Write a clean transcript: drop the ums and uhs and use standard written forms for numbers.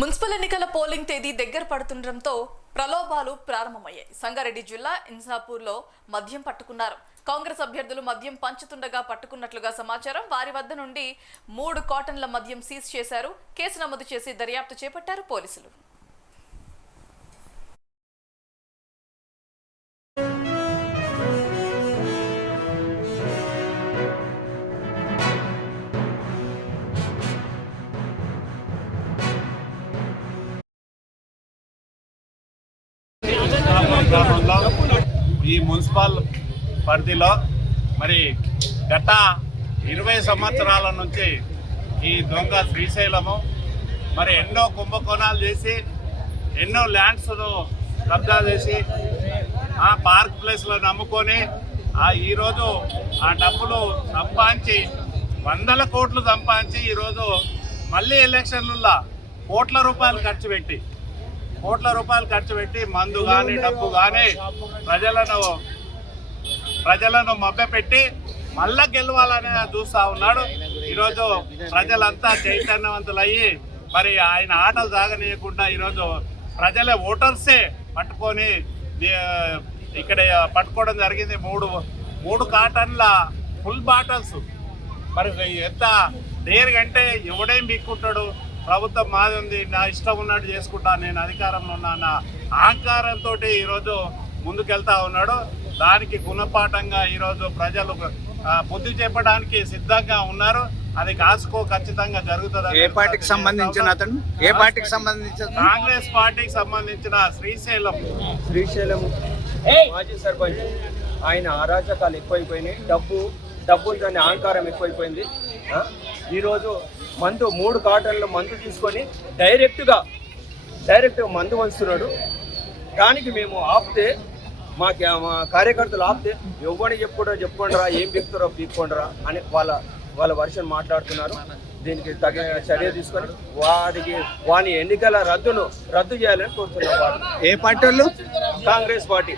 Municipal ఎన్నికల polling తేదీ దగ్గర పడుతుండటంతో ప్రలోభాలు ప్రారంభమయ్యాయి. సంగారెడ్డి జిల్లా ఇన్సాపూర్లో మద్యం పట్టుకున్నారు. కాంగ్రెస్ అభ్యర్థులు మద్యం పంచుతుండగా పట్టుకున్నట్లుగా సమాచారం. వారి వద్ద నుండి 3 కాటన్ల మద్యం సీజ్ చేశారు. కేసు నమోదు చేసి దర్యాప్తు చేపట్టారు పోలీసులు. గ్రామంలో ఈ మున్సిపల్ పరిధిలో మరి గత 20 సంవత్సరాల నుంచి ఈ దొంగ శ్రీశైలము మరి ఎన్నో కుంభకోణాలు చేసి ఎన్నో ల్యాండ్స్ను కబ్జా చేసి ఆ పార్క్ ప్లేస్లో నమ్ముకొని ఈరోజు ఆ డబ్బులు సంపాదించి 100 కోట్లు సంపాదించి ఈరోజు మళ్ళీ ఎలక్షన్లలో కోట్ల రూపాయలు ఖర్చు పెట్టి మందు కానీ డబ్బు కానీ ప్రజలను మభ్యపెట్టి మళ్ళా గెలవాలని చూస్తూ ఉన్నాడు. ఈరోజు ప్రజలంతా చైతన్యవంతులయ్యి మరి ఆయన ఆటలు సాగనీయకుండా ఈరోజు ప్రజలే ఓటర్సే పట్టుకొని ఇక్కడ పట్టుకోవడం జరిగింది. మూడు కాటన్ల ఫుల్ బాటిల్స్. మరి ఎంత డేరుగంటే ఎవడేం బిక్కుంటాడు? ప్రభుత్వం మాది ఉంది, నా ఇష్టం ఉన్నట్టు చేసుకుంటా, నేను అధికారంలో ఉన్నా అన్న అహంకారంతో ఈరోజు ముందుకెళ్తా ఉన్నాడు. దానికి గుణపాఠంగా ఈరోజు ప్రజలు బుద్ధి చెప్పడానికి సిద్ధంగా ఉన్నారు. అది కాసుకో ఖచ్చితంగా జరుగుతుంది. ఏ పార్టీకి సంబంధించిన అతను? ఏ పార్టీకి సంబంధించిన? కాంగ్రెస్ పార్టీకి సంబంధించిన శ్రీశైలం మాజీ సర్పంచ్. ఆయన అరాచకాలు ఎక్కువైపోయినాయి, డబ్బు దాని అహంకారం ఎక్కువైపోయింది. ఈరోజు 3 కాటన్లు మందు తీసుకొని డైరెక్ట్గా మందు వంచుతున్నాడు. దానికి మేము ఆపితే మా కార్యకర్తలు ఆపితే ఎవరిని చెప్పుకోండిరా, ఏం బిక్తారో పీక్కోండిరా అని వాళ్ళ వర్షన్ మాట్లాడుతున్నారు. దీనికి తగిన చర్య తీసుకొని వాని ఎన్నికల రద్దు చేయాలని కోరుతున్నారు. ఏ పార్టీ వాళ్ళు? కాంగ్రెస్ పార్టీ.